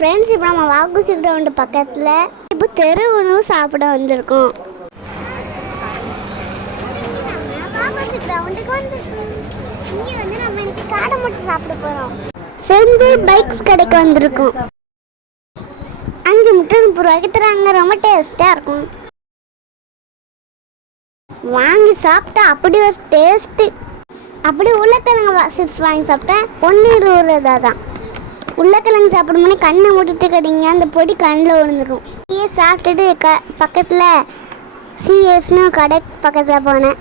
Friends, இப்போ நம்ம வாக்குசி ground பக்கத்தில் இப்போ தெரு உணவு சாப்பிட வந்திருக்கோம். வாக்குசி கிரவுண்டுக்கு வந்துருக்கோம். இங்கே வந்து நம்ம இன்னைக்கு காடை மட்டும் சாப்பிட போகிறோம். செந்தில் பைக்ஸ் கடைக்கு வந்திருக்கோம். 5 முட்டை 30 ரூபாய்க்கு தராங்க. ரொம்ப டேஸ்ட்டாக இருக்கும். வாங்கி சாப்பிட்டா அப்படி ஒரு டேஸ்ட்டு. அப்படி உருளைக்கிழங்கு சிப்ஸ் வாங்கி சாப்பிட்டேன். 1.20 தான். உருளைக்கிழங்கு சாப்பிடும்போது கண்ணை மூடிட்டு கடிங்க, அந்த பொடி கண்ணில் விழுந்துடும். சாப்பிட்டுட்டு பக்கத்தில் சிஎஃப்னு கடை பக்கத்தில் போனேன்.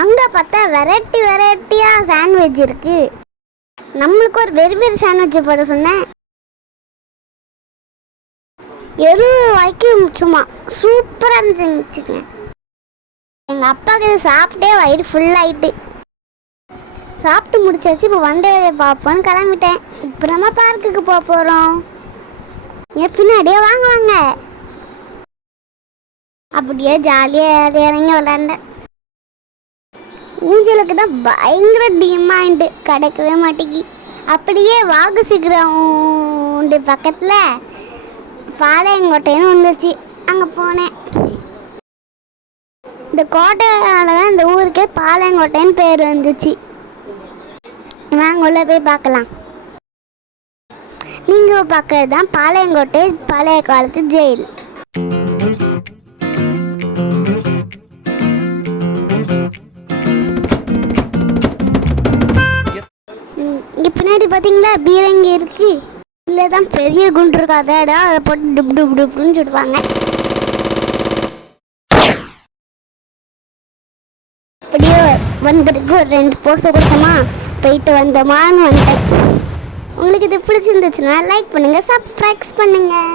அங்கே பார்த்தா வெரைட்டியாக சாண்ட்விச் இருக்குது. நம்மளுக்கு ஒரு பெரிய சாண்ட்விச் போட சொன்னேன். 70 ரூபாய்க்கு சும்மா சூப்பராக இருந்துச்சுங்க. எங்கள் அப்பாவுக்கு இதை சாப்பிட்டே வயிறு ஃபுல்லாகிட்டு. சாப்பிட்டு முடிச்சாச்சு. இப்போ வந்த வேலையை பார்ப்போன்னு கிளம்பிட்டேன். இப்போ நம்ம பார்க்குக்கு போக போகிறோம். என் பின்னாடியே வாங்க. அப்படியே ஜாலியாக இறங்கி விளாண்டேன். ஊஞ்சலுக்கு தான் பயங்கர டிமாண்டு, கிடைக்கவே மாட்டேங்கி. அப்படியே வாக்குசி கிரவுண்டு பக்கத்தில் பாளையங்கோட்டைன்னு வந்துருச்சு. அங்கே போனேன். இந்த கோட்டையால் தான் இந்த ஊருக்கே பாளையங்கோட்டைன்னு பேர் வந்துச்சு. வாங்க உள்ள போய் பார்க்கலாம். நீங்கள் பார்க்கறது தான் பாளையங்கோட்டை பழைய காலத்து ஜெயில். இங்கே பின்னாடி பார்த்தீங்களா பீரங்கி இருக்கு. இல்லை தான் பெரிய குண்டு இருக்காத இடம். அதை போட்டு டுப் டுப் டுப்னு சுடுவாங்க. அப்படியே வந்திருக்கு. ஒரு 2 போஸை கொடுத்தோமா, போயிட்டு வந்தோமான்னு வந்துட்டேன். உங்களுக்கு இது பிடிச்சிருந்துச்சுன்னா லைக் பண்ணுங்கள், சப்ஸ்கிரைப் பண்ணுங்கள்.